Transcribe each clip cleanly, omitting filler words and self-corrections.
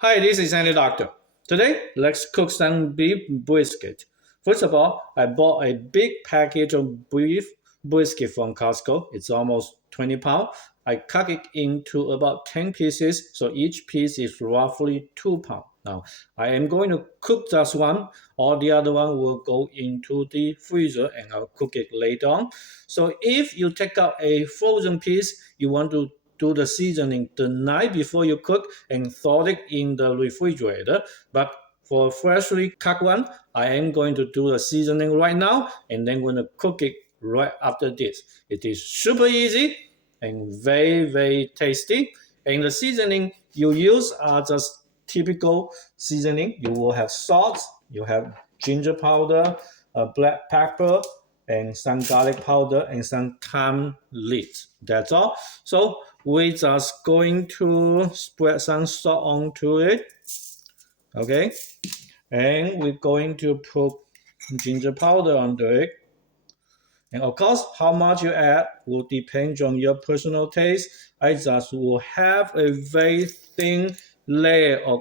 Hi, this is Andy Doctor. Today, let's cook some beef brisket. First of all, I bought a big package of beef brisket from Costco. It's almost 20 pounds. I cut it into about 10 pieces, so each piece is roughly 2 pounds. Now, I am going to cook just one, or the other one will go into the freezer and I'll cook it later on. So if you take out a frozen piece, you want to do the seasoning the night before you cook and thaw it in the refrigerator. But for freshly cut one, I am going to do the seasoning right now and then going to cook it right after this. It is super easy and very tasty. And the seasoning you use are just typical seasoning. You will have salt, you have ginger powder, black pepper, and some garlic powder and some thyme leaves. That's all. So we're just going to spread some salt onto it. Okay. And we're going to put ginger powder onto it. And of course, how much you add will depend on your personal taste. I just will have a very thin layer of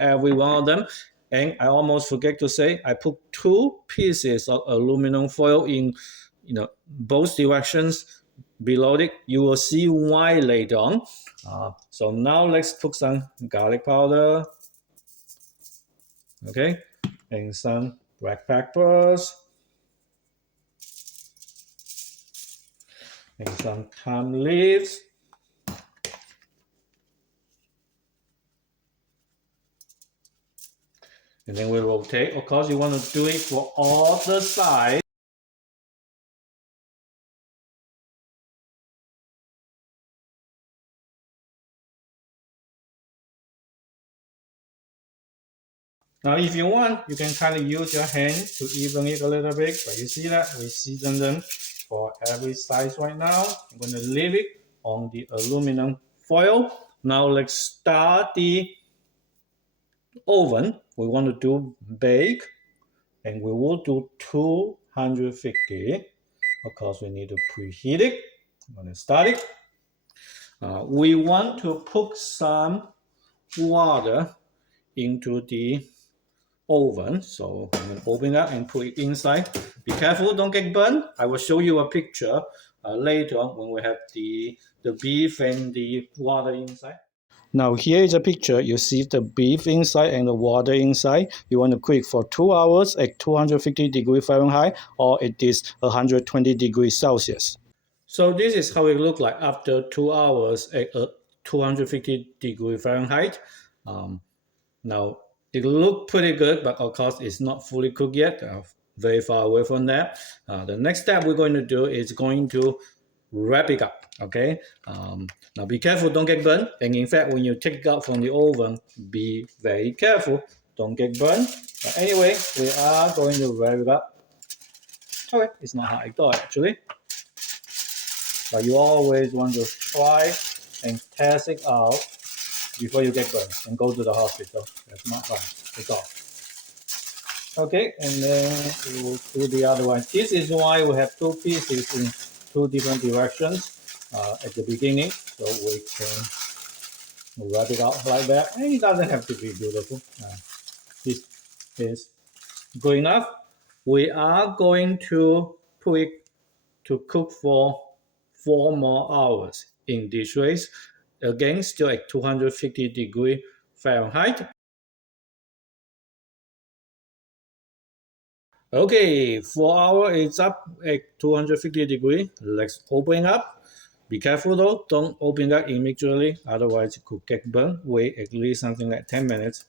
every one of them. And I almost forget to say, I put 2 pieces of aluminum foil in both directions below it. You will see why later on. So now let's put some garlic powder, okay, and some black peppers, and some thyme leaves. And then we rotate. Of course, you want to do it for all the sides. Now, if you want, you can kind of use your hand to even it a little bit. But you see that we season them for every size right now. I'm going to leave it on the aluminum foil. Now let's start the oven. We want to do bake, and we will do 250. Of course, we need to preheat it. I'm going to start it. We want to put some water into the oven. So I'm going to open it up and put it inside. Be careful, don't get burned. I will show you a picture later on when we have the beef and the water inside. Now here is a picture. You see the beef inside and the water inside. You want to cook for 2 hours at 250 degrees Fahrenheit, or it is 120 degrees Celsius. So this is how it looks like after 2 hours at 250 degrees Fahrenheit. Now it looks pretty good, but of course it's not fully cooked yet. Very far away from that. The next step we're going to do is going to wrap it up. Okay. Now be careful, don't get burned. And in fact, when you take it out from the oven, be very careful, don't get burned. But anyway, we are going to wrap it up. Okay, it's not how I thought actually. But you always want to try and test it out before you get burned and go to the hospital. That's not fun. It's all. Okay, and then we will do the other one. This is why we have 2 pieces in 2 different directions at the beginning, so we can wrap it out like that. And it doesn't have to be beautiful. This is good enough. We are going to put it to cook for 4 more hours in this race. Again, still at 250 degrees Fahrenheit. Okay, 4 hours is up at 250 degrees. Let's open up. Be careful though, don't open that immediately, otherwise it could get burned. Wait at least something like 10 minutes.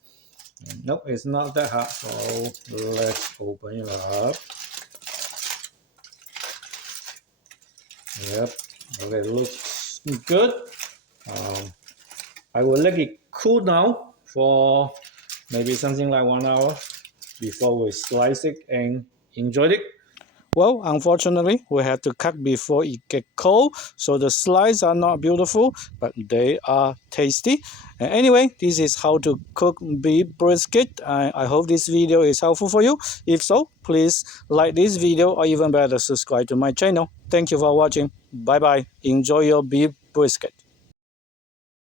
Nope, it's not that hot, so let's open it up. Yep, okay, looks good. I will let it cool down for maybe something like 1 hour before we slice it and enjoy it. Well, unfortunately, we have to cut before it gets cold, so the slices are not beautiful, but they are tasty. And anyway, this is how to cook beef brisket. I hope this video is helpful for you. If so, please like this video, or even better, subscribe to my channel. Thank you for watching. Bye bye. Enjoy your beef brisket.